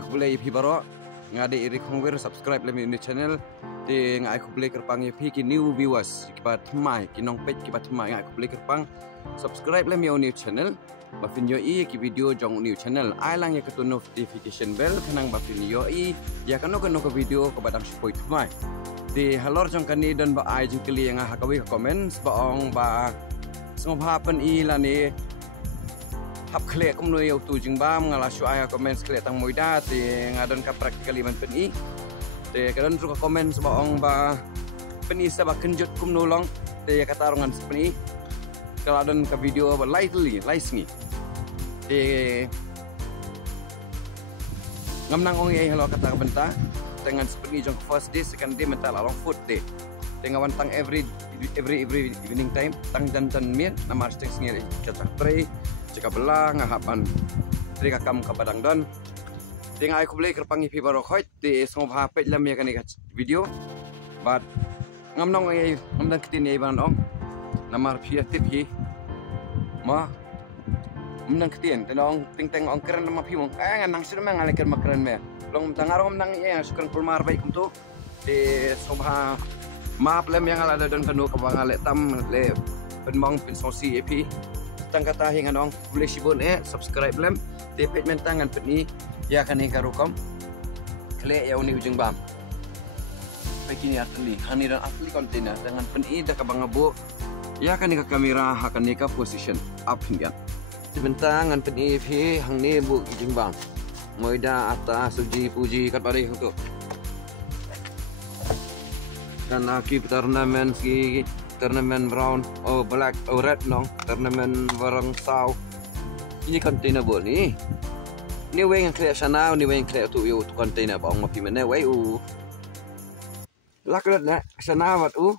kublai phi baro ngade iri khongwer subscribe le mi channel te ngai kublai kerpang phi ki new viewers ki bat mai ki nong page ki bat mai ngai kublai kerpang subscribe le mi new channel ba fin yo i ki video jong new channel ai lang ya ketu notification bell kanang ba fin yo i ya kano ko video ko badang si point mai di halor jong kani dan ba ai jing kli nga hakawi comments ba ong ba song happen i la ni hap kle kum no yo tu jing bam ngala shu aya comments kle tang moida te ngadon ka practically man pen i te kadon ru ka comments ba ong ba pen i sa ba kenjut kum no long te katarungan pen i kalau adon ka video ba lightly ngi te ngamnang ong ai halo kata benta dengan seperti jong first day second day mental along food day dengan tang every evening time tang jantan miet nama hashtag sengir cetak tray jika belang ngahapan tri kakam ka padang don dengan aku beli kerpangi pi baro khoi di song HP lam ya kan video but ngamnong ai ngamdan kitin ai ban ong namar pi tip hi ma ngamdan kitin tenong ting ong keren nama pi mong nganang sir mang ale keren makeren me long tangarong nang iya sukan pulmar baik untuk di song maaf lem yang ada dan kanu kabang ale tam le penmong pensosi ep tang kata hingan ong boleh sibon subscribe lem di page mentangan peni ya kan ni karukom kle ya uni ujung bam begini atli hani dan atli kontainer dengan peni dah kabang abu ya kan ni ka kamera akan ni ka position up hinggan bentangan peni phi hang ni bu ujung bam moida atas suji puji kat bari untuk dan lagi turnamen brown oh black oh red nong turnamen warang saw ini container bo ni weng clear sana ni weng clear tu yo tu container ba ong mapi mena wei u lakrat na sana wat u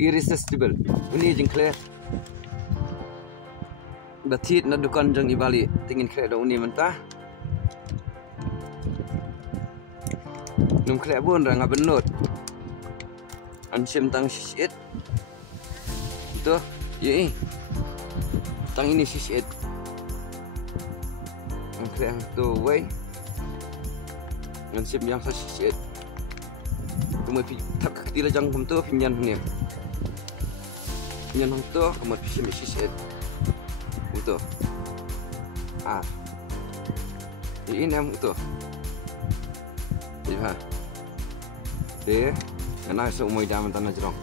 irresistible ini jing clear datit na dukan jang ibali tingin clear do ni mentah num clear bon ranga benut ansim tang shit itu ye tang ini shit angkre tu way ansim yang shit kemudian tak ketila jang kum tu pinjan ni pinjan tu kemudian shit itu ini yang itu ya deh karena semua jaman tanah jerong.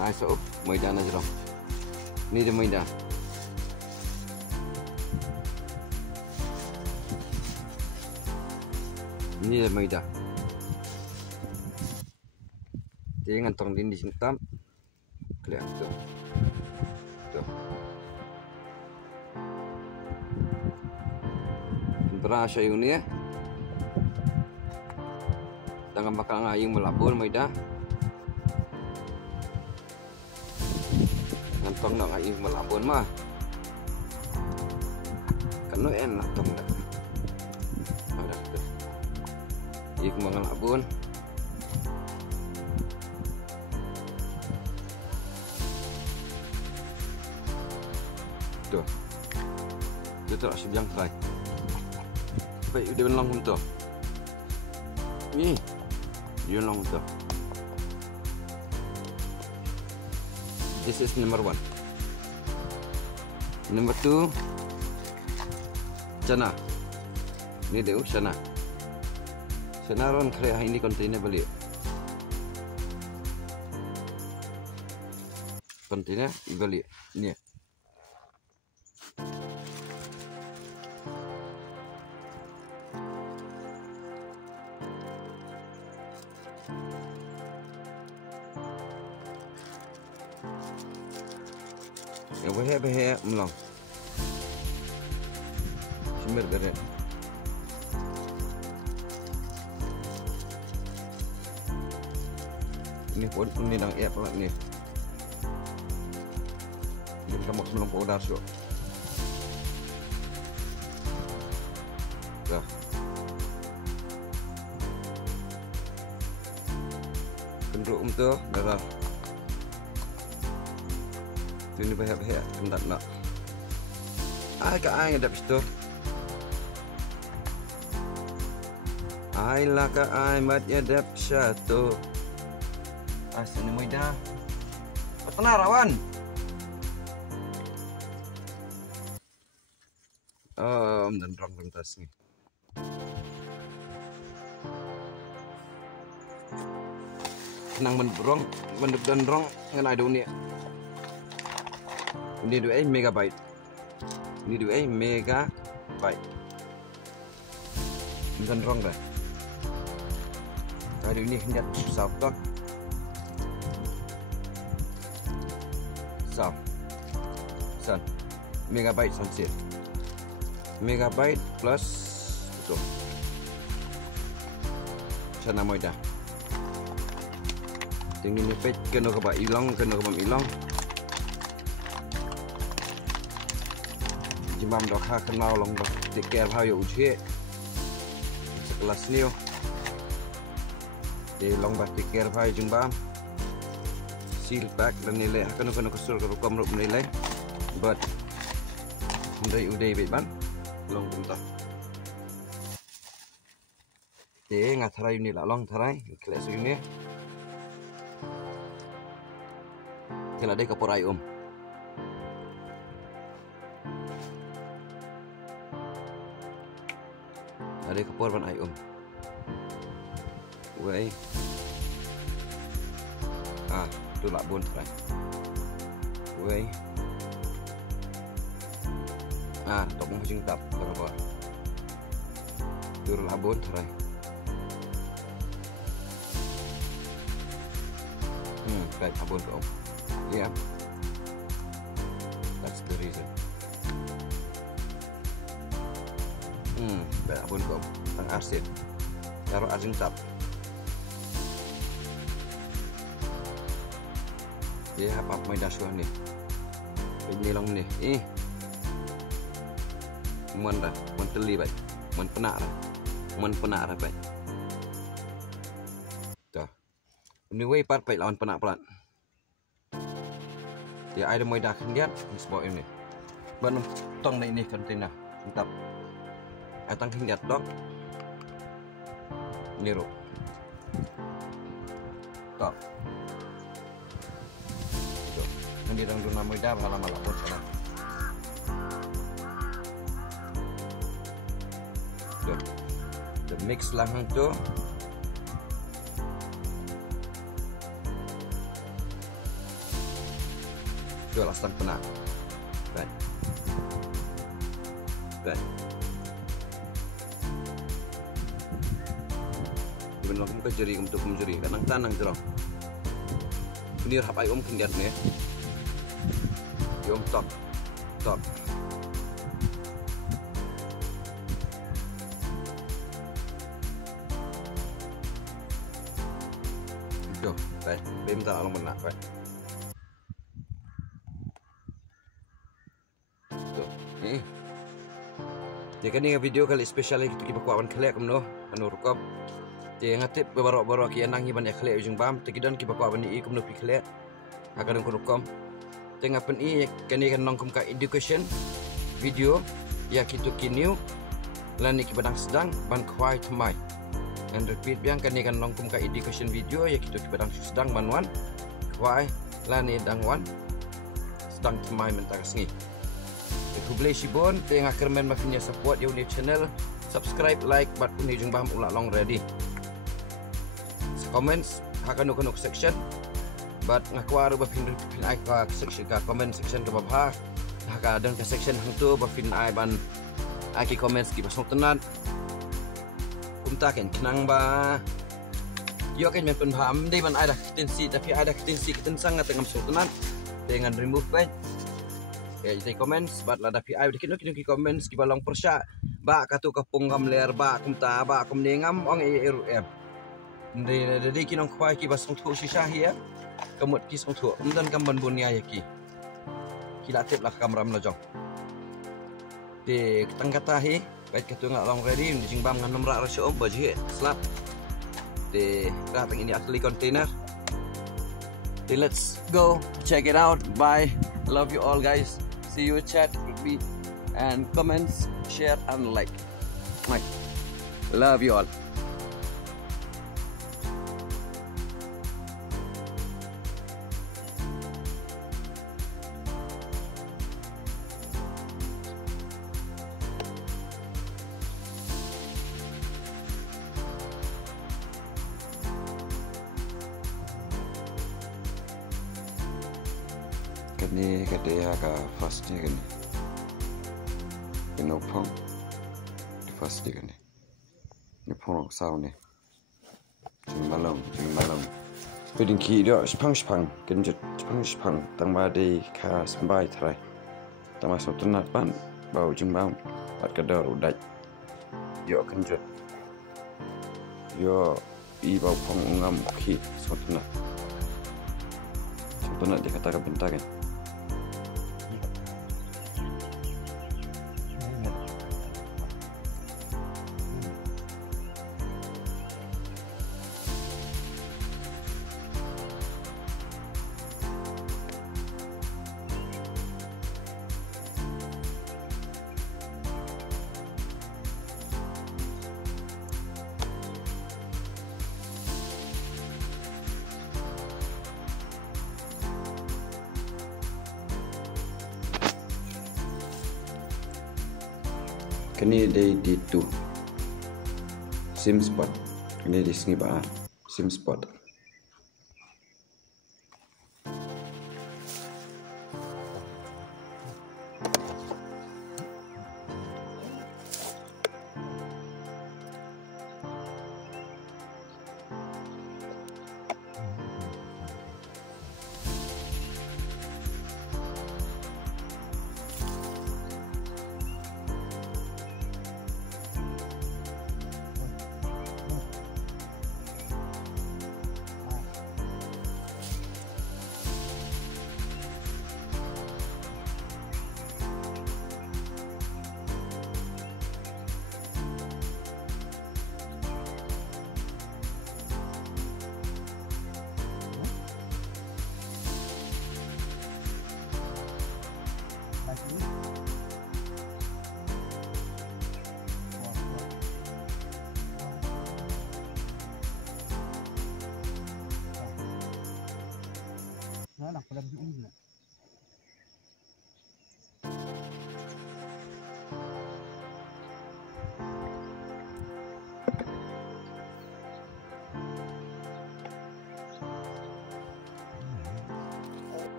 Nah, so semua tanah jerong. Ini dia maindah. Ini dia maindah. Dia ngantong di sini tam. Kelihatan tuh. Tuh. Berasa ini ya. Tangan bakal ngayung melabur maida ngantong nak ngayung melabur mah kan enak tong dah ada tuh ik mengelabun tuh itu tak siang kai baik udah belong untuk ni yun lang ito. This is number 1. Number 2 chana ni deu chana ron kaya hindi container balik container balik ni yang behe melong simber bere ini pun ni dang app lah ni ini kamu melong powder so dah kenduk tu darah ini banyak hendak nak Ai ka ai ada pisto. Ai la ka ai mat ya dap satu. Asal ni dah. Tenang rawan. Dan rong tas ni. Nang menbrong, mendepan rong ngan ada ni. Ini 2 megabyte. Ini 2 megabyte. Dan rong dah. Ada ini hendak sabtok. San megabyte saja. Megabyte plus itu. Sana mau dah. Tinggi ni pet kena ke hilang, kena ke hilang. Jimam dah kenal long dah. Take care how you uji. Sekelas ni yo. Di long bah take care how jimam. Seal pack dan nilai kena kesur ke rukam rup nilai. But udah ban long bentar. Ngat tharai ni lah long tharai kelas ini. Kela deh kapur ai Ada kapur ban ai Wei. Tu lah bon tharai. Wei. Tok mau jing tap berapa? Tur lah bon tharai. Baik abon kau. Yeah. That's the reason. Baik abon kau. Tang arsit. Taruh arjing tap. Dia apa mai dasuan ni. Ini long ni. Mun dah, mun teli baik. Mun penak dah baik. Dah. Ini way part baik lawan penak pelan. Dia ada mai dah kendiat sebab ini. Ban tong ini kontainer. Mantap. Atang kendiat dok. Niru. Tok. Nanti dang duna mai dah malam-malam pun sana. The mix lang tu. Jual asam penak. Baik. Benar kamu kejeri untuk menjeri. Kanang tanang jerong. Ini hap ayam kendiat ni. Yom top. Baik, minta alam benak, baik. Tuh, ni. Dia kan ni video kali spesial itu kita kuawan kelek kamno, anu rukap. Dia ngatip baru kian nang hiban ya kelek ujung bam, tekidan kita kuawan ni kamno pi kelek. Akan aku rukam. Tengah pen i kan ni kan nongkum ka education video ya kita kiniu lan ni kita sedang ban kuai temai. And repeat biang kan ni kan nongkum ka education video ya kita badang sedang banwan kuai lan ni dangwan sedang temai mentar sengi. Aku boleh sibon tengah kermen mafinya support ya uni channel, subscribe, like, bat uni jung baham ulah long ready. Comments akan nuk section. But ngakwaru bafin ai ka section ka comment section ke babha. Haka dan ke section hang tu bafin ai ban ai ki comments ki basong tenan. Kumta ken kenang ba. Yo kan men pun paham dei ban ada ketensi tapi ada ketensi ketensang tengam sultanan dengan remove baik. Ya jadi comments bat la tapi ai dikit ki comments ki balong persya ba katu kapung ngam ler ba kumta ba kum dengam ong em. Ndai kinong kwai ki basong thu shisha here. Kamut ki song thu dan kamban bunia ya ki. Kila tip lah kamram la jong. Di ketang kata hi baik katu ngak long ready di jingbam ngan nomrak rasyo baji slap. Di ratang ini asli container. Let's go check it out. Bye. Love you all guys. See you chat. and comments, share and like. Love you all. Kani kadaya ka first ni kani. Kino pong the first ni kani. Ni pong sao ni. Jing malong. Pwedeng ki dia spang kenjut spang tang ba de ka sambai trai. Tang masuk tenat pan bau jing bau pat kadar udat. Yo kenjut. Yo I bau pong ngam ki so tenat. So tenat dia kata bentar kan. Kini day dito sim spot. Kini di sini ba sim spot. Nak pelan juga.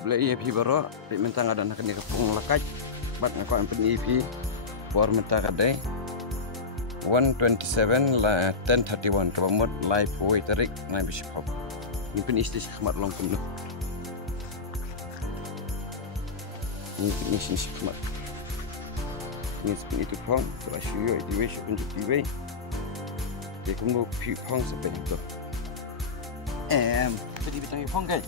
Beli EP baru, mentang ada nak ni kepung lakat, bat nak kau ambil EP, for mentang ada 127 lah 1031 kebamut live boy tarik naik bishop hop. Ini pun istri khmat long kum. Ini sini khmat. Ini seperti itu pong, terus yo di wish untuk di way. Dia kumbu pi pong seperti itu. Tadi kita pong kan.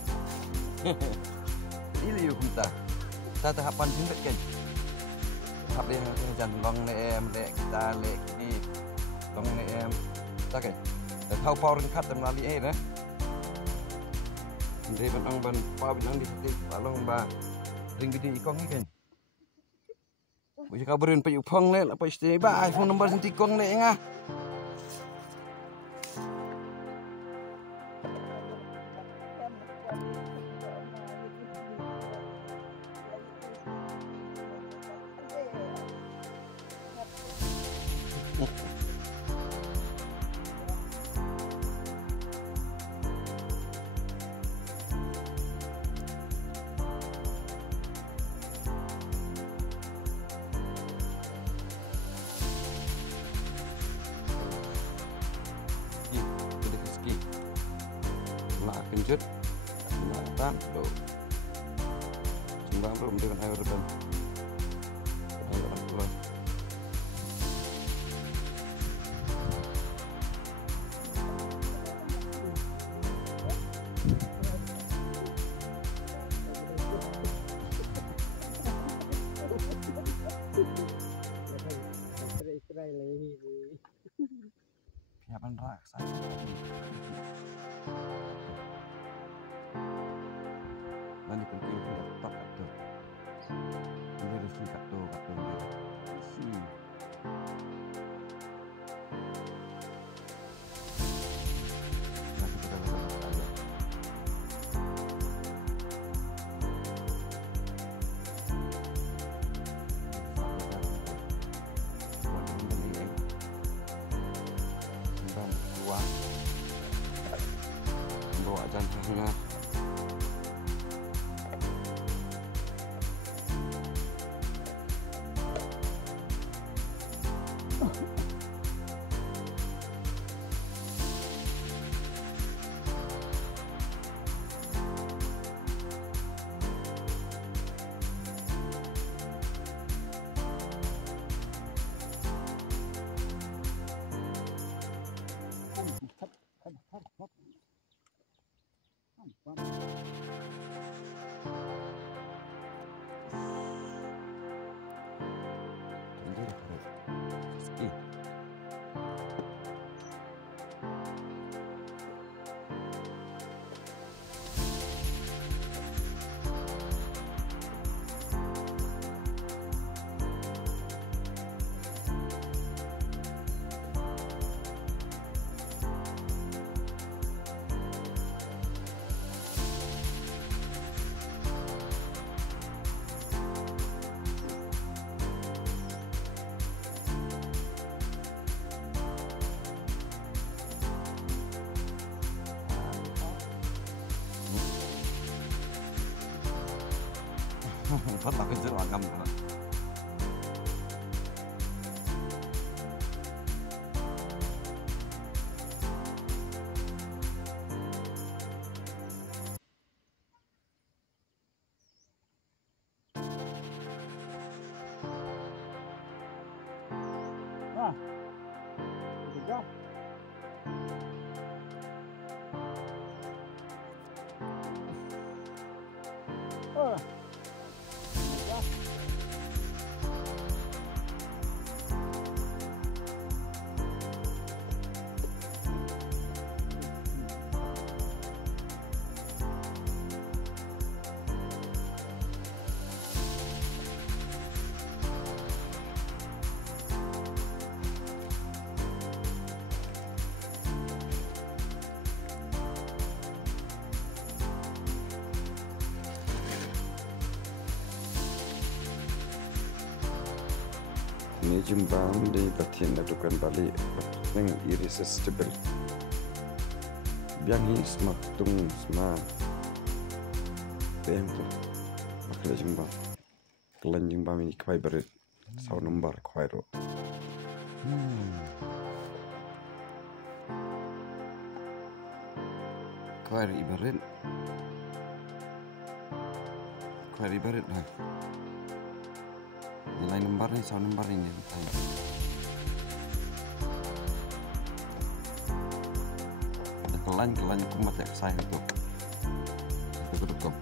Ini yo kita. Kita tahapan singkat kan. Tahap yang jangan long le kita le ini long le tak kan. Tahu power kat melalui nah. Dari benang ban pa benang di sini balong ba ring gede ikong ni kan. Boleh kabarin pa upong le apa istilah ba phone number senti ikong le ngah. Kenjut matan do sembang belum dengan air reban siapan raksa nanti penting kita top itu ini harus singkat tuh ajan hangat. Phát là cái rất là ngâm rồi. Juga. Ini jumpa di batin adukan balik yang irresistible. Biangi sematung semua tempo makanya jumpa kalian jumpa ini kau berit sau nomor kau ro kau ibarat lah nilai nomornya sau nomor ini ada kelan kumat ya saya tuh itu berhukum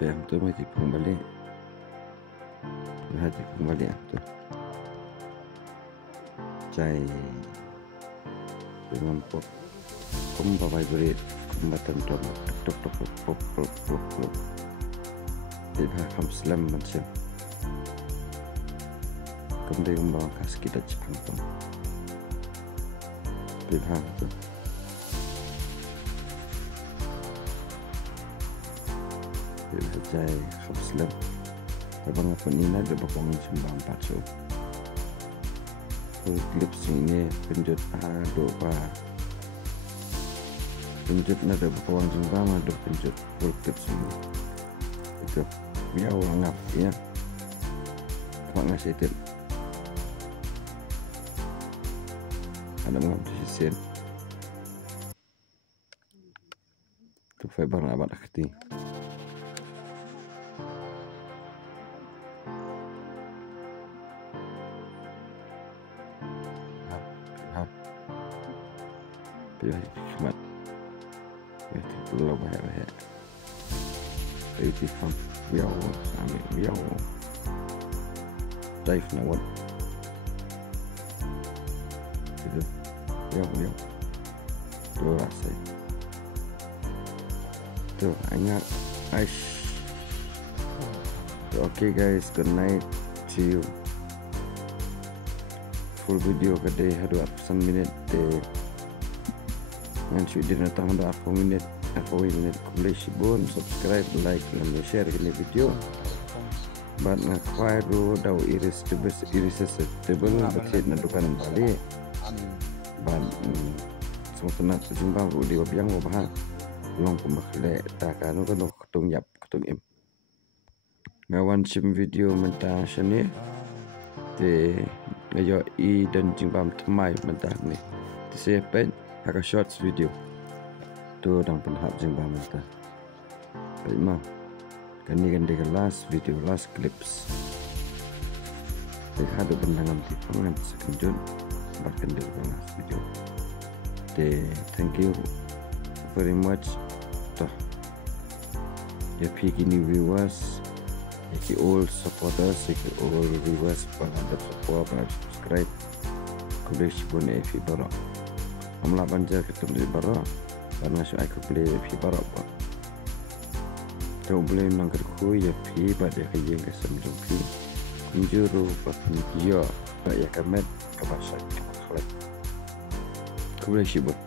yang tu mesti kembali hati kembali tu cai dengan pop kumba vibrate kumbatan tu tok tiba kam slam macam kemudian membawa kas kita Jepang tu tiba tu jai khapslam abang apa ni ada bakong sembang pacu clips ini penjut ado pa penjut nada bakong sembang ada penjut full clips ini itu biar orang apa ya apa ngasih tip ada ngam sisen tu fiber abad akhti Biar hikmat, biar tidak banyak. beauty farm biao ame biao dive na what itu biao tuh rasai tuh banyak ice. Okay guys, good night, see you. Full video kedai hadu 9 minit de ngan shoot din na taman 4 minit boleh sibun subscribe like dan share ini video bat na kwairo daw irresistible batit na dukan balik ban semua jumpa di wabiang wabah long pemakle takanu kan ketung yap ketung im ngawan sim video mentah sini de ngayo I dan jimbam temai mentah ni siapa haka shorts video tu dang penhap jimbam mentah baik mah kan last video last clips ada bendangan di pengan sekejut bahkan di last video de thank you very much toh ya pigi new viewers if you all supporters, if you all viewers, pada support, pada subscribe, kuliah pun if you baru, amla banja ketemu di baru, karena saya kuliah if you baru, tu boleh menangkap kuliah if pada kerja kesem jumpi, kunjuru pakai dia, ya kamet, kabasa, kamet, kuliah pun.